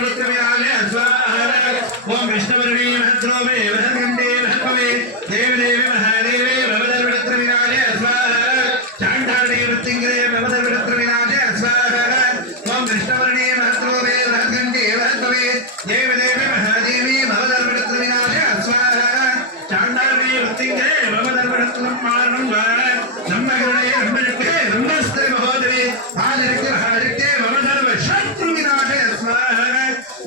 मवदर्वृत्रविराजे स्वाहा ओम विष्णुवर्णी महद्रोमे महकण्डे महत्वमे देव देवी महादेवे मवदर्वृत्रविराजे स्वाहा चाण्डालने वृत्तिङ्गरे मवदर्वृत्रविराजे स्वाहा ओम विष्णुवर्णी महद्रोमे महकण्डे महत्वमे देव देवी महादेवी मवदर्वृत्रविराजे स्वाहा चाण्डालने वृत्तिङ्गरे मवदर्वृत्रमारणं वा नम्मगणे नम्मजुके नमस्ते महोदये आदित्य हरित्य मवदर्व शत्रुविनाशे स्वाहा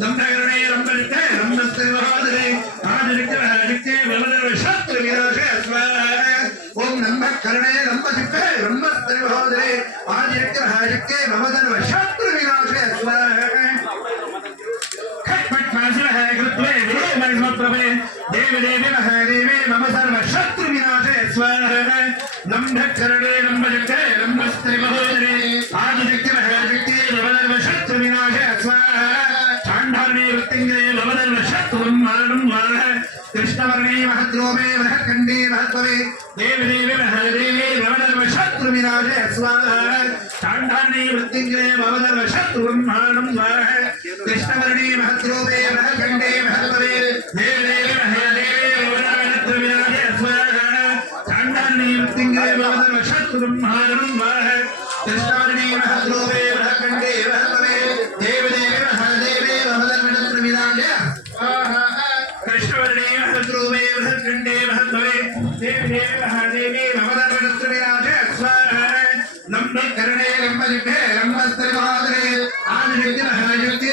नम्मगणे नम्मजुके नमस्ते महोदये आदित्य हरित्य मवदर्व शत्रुविनाशे स्वाहा ओम नम्मकर्णे नम्मजुके नमस्ते महोदये आदित्य हरित्य मवदर्व शत्रुविनाशे स्वाहा देव देवी महादेवी मम सर्व शत्रु विनाशे स्वाहा नम्भकरणे नम्भजके नमस्ते महोदये आदित्य महाशक्ति मम शत्रु विनाशे स्वाहा चाण्डालने वृत्तिङ्गरे मम सर्व शत्रु मरणं स्वाहा कृष्णवर्णे महद्रोमे महकण्डे महत्वमे देव देवी महादेवी मम सर्व शत्रु विनाशे स्वाहा चाण्डालने वृत्तिङ्गरे मम सर्व शत्रु मरणं स्वाहा कृष्णवर्णे महद्रोमे महकण्डे महत्वमे देव देवी महादेवी मम सर्व शत्रु विनाशे स्वाहा चाण्डालने वृत्तिङ्गरे मम सर्व शत्रु मरणं स्वाहा कृष्णवर्णे महद्रोमे महकण्डे महत्वमे देव देवी महादेवी मम सर्व शत्रु विनाशे स्वाहा कृष्णवर्णे महद्रोमे महकण्डे महत्वमे देव देवी महादेवी मम सर्व शत्रु विनाशे स्वाहा नम्भकर्णे नम्भजुके नमस्ते महोदये आदित्य महाशक्ति